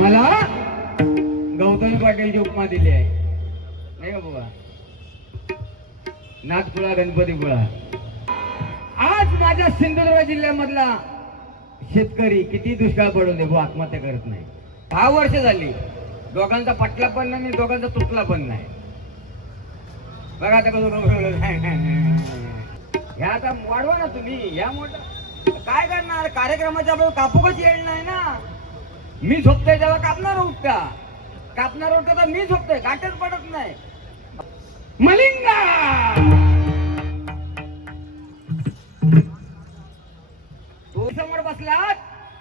मला गौतमी पाटीलची उपमा दिली आहे. नाही का बाबा नागपुळा गणपतीपुळा. शेतकरी किती दुष्काळ पडून दे भाऊ आत्महत्या करत नाही. दहा वर्ष झाली. दोघांचा पटला पण नाही आणि दोघांचा तुटला पण नाही. बघा आता कसं ह्या आता वाढवा ना तुम्ही. ह्या मोठं. काय करणार? कार्यक्रमाच्या आपण कापूकच येईल नाही ना. मी झोपतोय तेव्हा कापणार उठता. कापणार उठता तर मी झोपतोय. गाठच पडत नाही. मलिंगा! समोर बसलात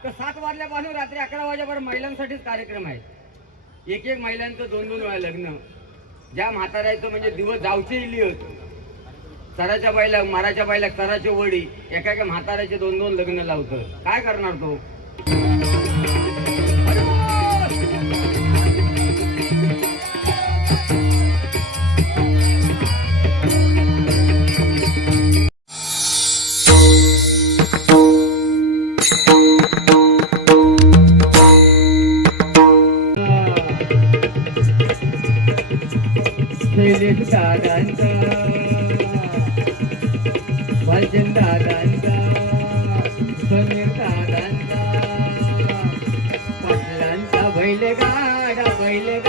तर सात वाजल्यापासून रात्री अकरा वाजेपर्यंत महिलांसाठीच कार्यक्रम आहे. एक एक महिलांचं दोन दोन वेळा लग्न. ज्या म्हाताऱ्याचं म्हणजे दिवस जावचे इली होत. सराच्या बाईला माराच्या बाईला सराचे वडी एका एका म्हाताऱ्याचे दोन दोन लग्न लावतं. काय करणार तो? बैलगाडा बैलगाडा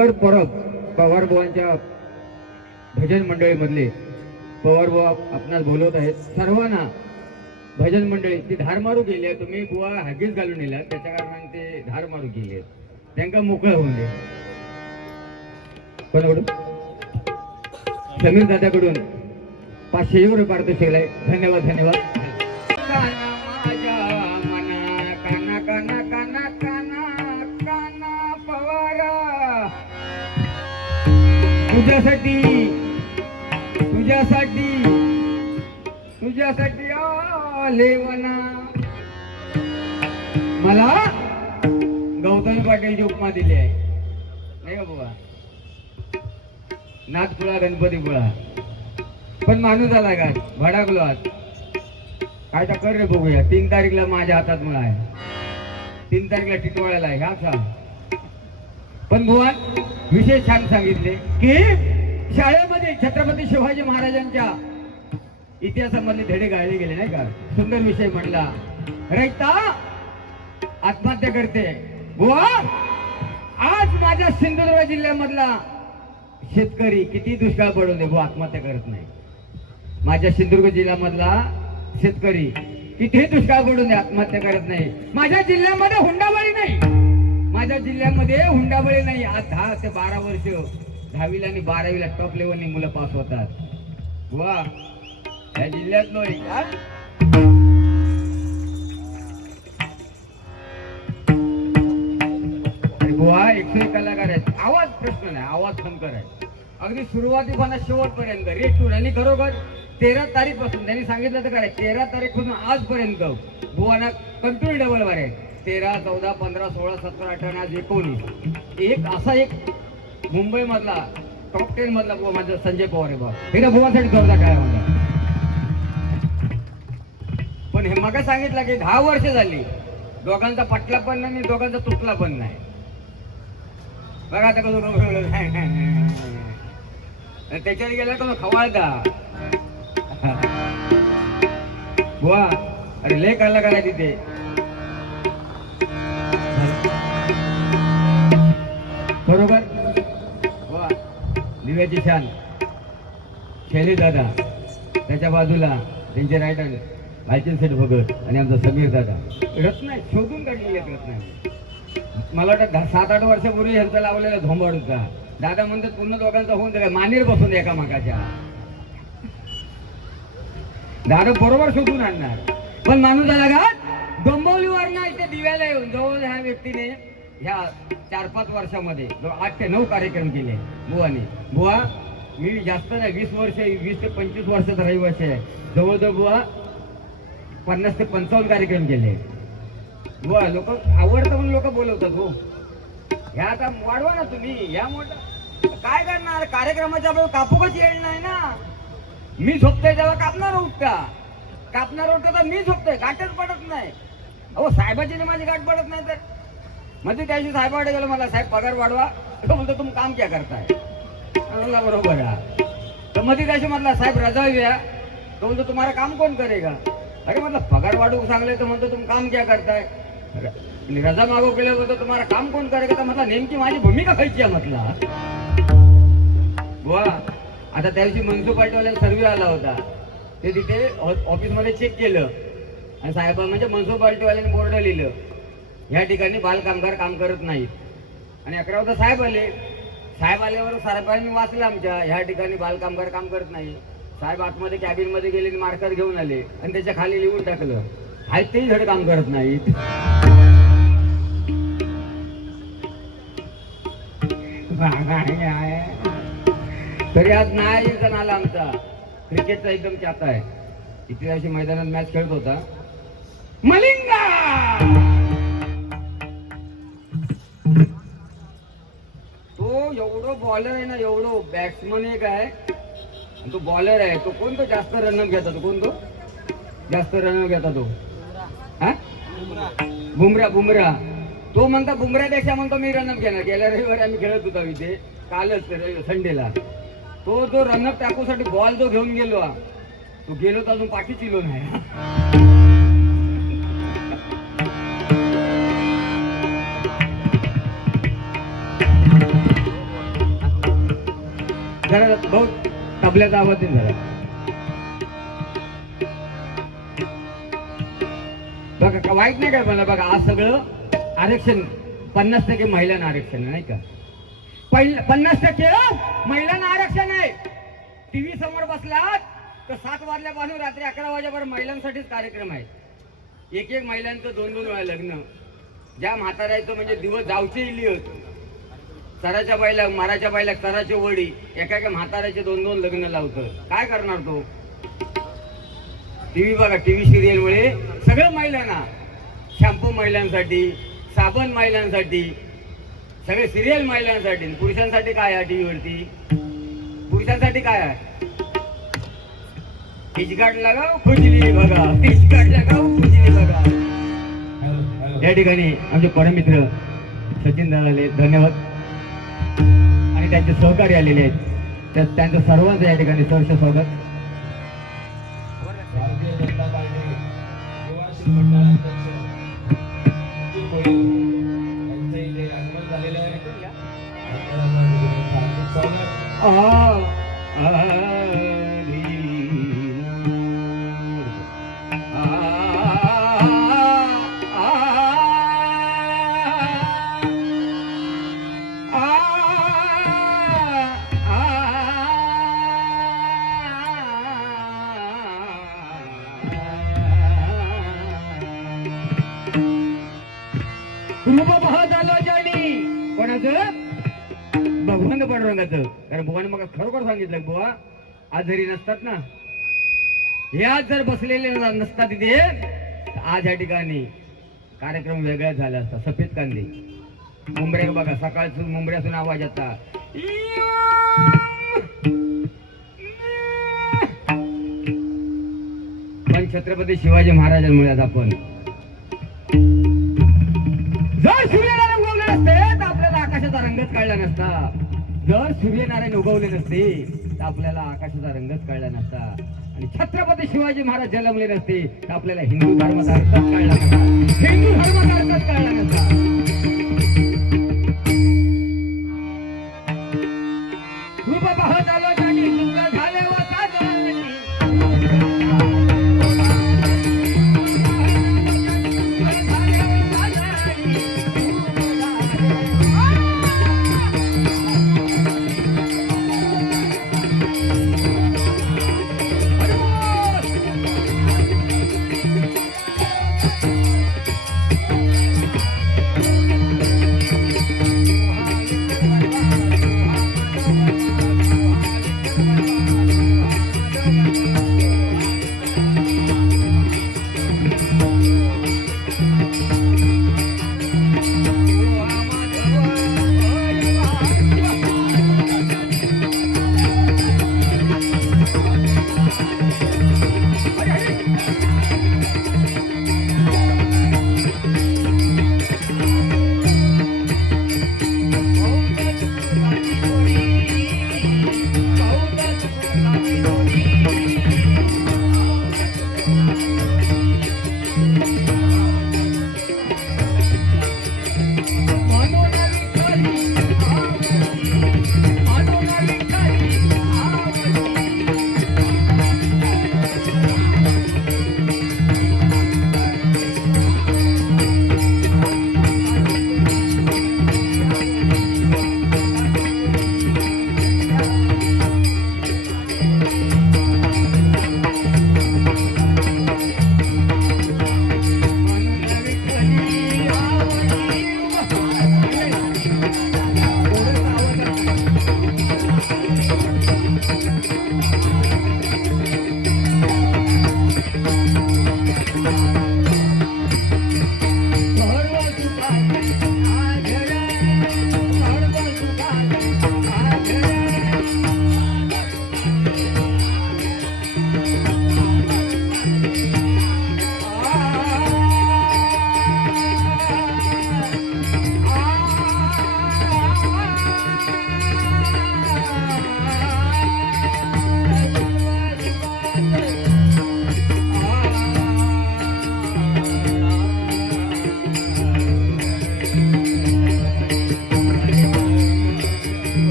शंकर परब पवारबुवांच्या भजन मंडळीमधले पवारबुवा आपणास बोलवत आहेत. सर्वांना भजन मंडळी ती धार मारू गेली आहे. तुम्ही बुवा हागीच घालून नेल्या त्याच्या कारणाने ते धार मारू गेली आहेत. त्यांना मोकळं होऊन दे. कोणाकडून समीर दादाकडून पाचशे रुपये पारितोषिक आहे धन्यवाद धन्यवाद. तुझ्यासाठी तुझ्यासाठी तुझ्यासाठी आले वना. मला गौतम पाटीलची उपमा दिली आहे. नाही का बाबा नागपुळा गणपतीपुळा पण माणूस आला का? भडाकलो आज. काय तर कर रे बघूया. तीन तारीखला माझ्या हातात मुळा आहे. तीन तारीखला टिटवाळ्याला आहे. ह्या सांग पण बुवा विशेष छान सांगितले की शाळेमध्ये छत्रपती शिवाजी महाराजांच्या इतिहासामध्ये धडे गाळले गेले नाही का? सुंदर विषय म्हणला रैता आत्महत्या करते. बुवा आज माझ्या सिंधुदुर्ग जिल्ह्यामधला शेतकरी किती दुष्काळ पडवले दे बुवा आत्महत्या करत नाही. माझ्या सिंधुदुर्ग जिल्ह्यामधला शेतकरी किती दुष्काळ पडून दे आत्महत्या करत नाही. माझ्या जिल्ह्यामध्ये हुंडाबळी नाही. जिल्ह्यामध्ये हुंडाबळी नाही. आज दहा ते बारा वर्ष दहावीला आणि बारावीला टॉप लेवलनी मुलं पास होतात. वा या जिल्ह्यातलो एक एकशे कलाकार आहेत. आवाज प्रश्न नाही आवाज शंकर आहे. अगदी सुरुवातीपासून शेवटपर्यंत रेट टू आणि खरोखर तेरा तारीखपासून त्यांनी सांगितलं तर काय तेरा तारीखपासून आजपर्यंत बुवाना कंट्रोल डबल वार आहे तेरा चौदा पंधरा सोळा सतरा अठरा एकोणी आज एकोणीस. एक असा एक मुंबई मधला टॉप टेन मधला बुवा माझा संजय पवार आहे बाबा हे बुवासाठी काय म्हणतात पण हे मग सांगितलं की दहा वर्ष झाली. दोघांचा पटला पण नाही आणि दोघांचा तुटला पण नाही. बघा आता कसं त्याच्यात त्याच्यावर गेला का खवाळता बुवा अरे लय काढला का तिथे. बरोबर? हो. दिव्याची छान शैली दादा. त्याच्या बाजूला त्यांचे रायटर भायचंद सेठ भगत आणि आमचा समीर दादा. रत्न आहे शोधून काढलेली आहेत रत्न मला वाटतं सात आठ वर्षापूर्वी ह्यांचा लावलेला झोंबाड होता. दादा म्हणतात पूर्ण दोघांचा होऊन जाईल. मानेर बसून एकामाकाच्या दादा बरोबर शोधून आणणार. पण माणूस आला का? डोंबवलीवर ना इथे दिव्याला येऊन जवळ ह्या व्यक्तीने ह्या चार पाच वर्षामध्ये आठ ते नऊ कार्यक्रम केले बुवाने. बुवा मी जास्त नाही वीस वर्ष वीस ते पंचवीस वर्षाचा रहिवासी आहे. जवळजवळ बुवा पन्नास ते पंचावन्न कार्यक्रम केले. बुवा लोक आवडतं म्हणून लोक बोलवतात हो. ह्या आता वाढवा ना तुम्ही. या मोठा काय करणार? कार्यक्रमाच्या वेळी कापूकच येईल नाही ना. मी झोपतोय तेव्हा कापणार उठता. कापणार उठता तर मी झोपतोय. गाठच पडत नाही. अहो साहेबाची माझी गाठ पडत नाही तर म्हणजे मध्ये त्याशी साहेबाकडे गेलो मला साहेब पगार वाढवा. तो म्हणतो तुम काम क्या करताय? म्हणला बरोबर आहे. तर मध्ये त्याशी म्हटला साहेब रजा घ्या. तो म्हणतो तुम्हाला काम कोण करेगा? अरे म्हटलं पगार वाढवू सांगले तर म्हणतो तुम काम क्या करताय? रजा मागो केलं होतं तुम्हाला काम कोण करेगा? तर म्हटलं नेमकी माझी भूमिका खायची आहे म्हटलं. बुवा आता त्या दिवशी म्युन्सिपाल्टीवाल्याचा सर्वे आला होता. ते तिथे ऑफिसमध्ये चेक केलं. आणि साहेब म्हणजे म्युन्सिपाल्टीवाल्याने बोर्ड लिहिलं. ह्या ठिकाणी बालकामगार काम करत नाहीत. आणि अकरा वाजता साहेब आले. साहेब आल्यावर साहेबांनी वाचलं आमच्या. ह्या ठिकाणी बालकामगार काम करत नाही. साहेब आतमध्ये कॅबिनमध्ये गेले मार्कर घेऊन आले आणि त्याच्याखाली लिहून टाकलं. आहेत तेही धड काम करत नाहीत. तरी आज नाही जण आला आमचा. क्रिकेटचा एकदम चाता आहे. इथे अशी मैदानात मॅच खेळत होता. मलिंगा! बॉलर आहे ना एवढं बॅट्समन एक आहे. आणि तो बॉलर आहे. तो कोणतो जास्त रनअप घेता तो? कोणतो? जास्त रनअप घेता तो? हा? बुमरा बुमरा. तो म्हणता बुमरापेक्षा म्हणतो मी रनअप घेणार. गेल्या रविवारी आम्ही खेळत होतो इथे. कालच संडेला. तो जो रनअप टाकूसाठी बॉल जो घेऊन गेलो तो गेलो तर अजून पाठी चिलो नाही जरा भाऊ तबल्याचा आवाज दे जरा बघा वाईट नाही काय मला? बघा आज सगळं आरक्षण पन्नास टक्के महिलांना आरक्षण आहे, नाही का? पहिलं पन्नास टक्के महिलांना आरक्षण आहे. टीव्ही समोर बसलात तर सात वाजल्यापासून रात्री अकरा वाजेपर्यंत महिलांसाठीच कार्यक्रम आहे. एक एक महिलांचं दोन दोन वेळा लग्न. ज्या म्हाताऱ्याचं म्हणजे दिवस जावचे लिहत सराच्या बाईला माराच्या बाईला सराचे वडी एका एका म्हाताऱ्याचे दोन दोन लग्न लावतं. काय करणार तो? टीव्ही बघा टीव्ही सिरियल मुळे सगळं महिलांना शॅम्पू महिलांसाठी साबण महिलांसाठी सगळे सिरियल महिलांसाठी. पुरुषांसाठी काय आहे टीव्हीवरती? पुरुषांसाठी काय आहे? हिचकाट लगाव खुजली बघा. हिचकाट लगाव खुजली बघा. या ठिकाणी आमचे परमित्र सचिन दादाले धन्यवाद. आणि त्यांचे सहकारी आलेले आहेत. त्या- त्यांचं सर्वांचं या ठिकाणी सहर्ष स्वागत. भारतीय जनता पार्टी युवा झालेलं आहे. आजारी नसतात ना? हे आज जर बसलेले न- नसतात तिथे आज या ठिकाणी कार्यक्रम वेगळा झाला असता. सफेद कांदे. मुंबऱ्या बघा सकाळचं मुंबऱ्यातून आवाज येता. पण छत्रपती शिवाजी महाराजांमुळे आज आपण जर सूर्यनारायण उगवले नसते तर आपल्याला आकाशाचा रंगच काढला नसता. जर सूर्यनारायण उगवले नसते तर आपल्याला आकाशाचा रंगच कळला नसता. आणि छत्रपती शिवाजी महाराज जन्मले नसते तर आपल्याला हिंदू धर्माचा अर्थच कळला नसता.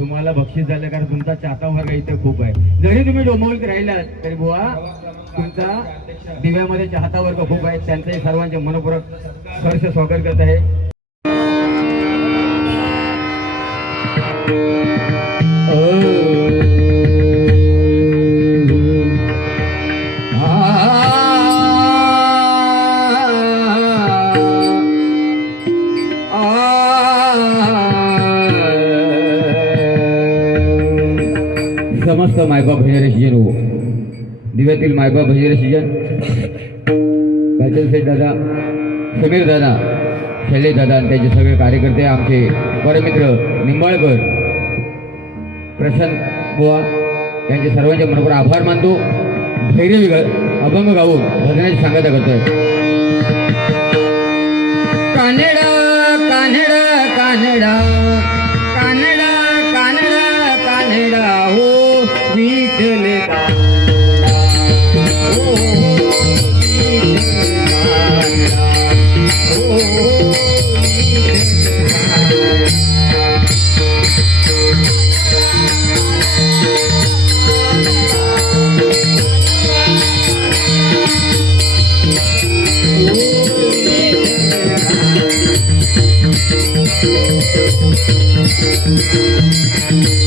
तुम्हाला बक्षीस झालं कारण तुमचा चाचा वर्ग इथे खूप आहे. जरी तुम्ही डोंबवलीत राहिलात तरी बुवा तुमचा दिव्यामध्ये चाहता वर्ग खूप आहे. त्यांचंही सर्वांचे मनपूर्वक स्पर्श स्वागत करत आहे. साहेबा भजीर शिजन. काजल दादा समीर दादा शैलेश दादा आणि त्यांचे सगळे कार्यकर्ते आमचे परमित्र निंबाळकर प्रशांत बुवा यांचे सर्वांचे बरोबर आभार मानतो. धैर्य विघ अभंग गाऊन भजनाची सांगता करतोय. कानडा कानडा कानडा कानडा कानडा कानडा हो विठले Müzik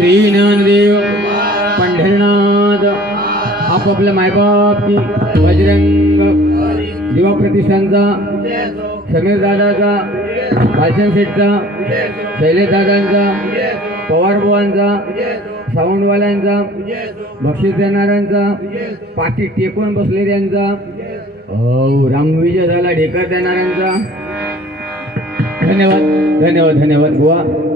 श्री ज्ञानदेव पंढरनाथ आपापल्या मायबाप की बजरंग दिवा प्रतिष्ठानचा समीर दादाचा भाषण सेटचा शैलेश दादांचा पवार बुवांचा साऊंडवाल्यांचा बक्षीस देणाऱ्यांचा पाठी टेकून बसलेल्यांचा औ, रामविजय झाला ढेकर देणाऱ्यांचा. धन्यवाद धन्यवाद धन्यवाद बुवा.